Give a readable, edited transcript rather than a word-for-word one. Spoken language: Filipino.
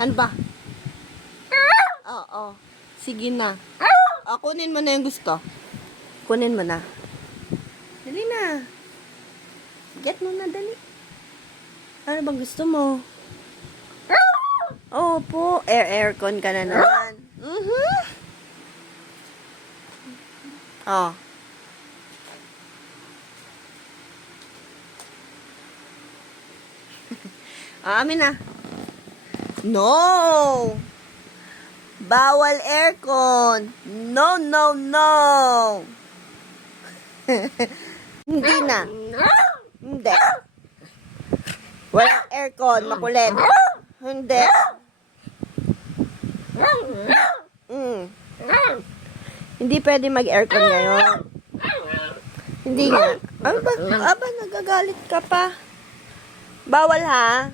Ano ba? Oo. Sige na. Kunin mo na yung gusto. Kunin mo na. Dali na. Get mo na, dali. Ano bang gusto mo? Opo. Aircon ka na naman. Oh. Amin na. No! Bawal aircon. No, no, no. Hindi na. Hindi. Walang aircon. Makulit. Hindi. Hindi pwede mag-aircon ngayon. Hindi nga. Aba, nagagalit ka pa. Bawal ha.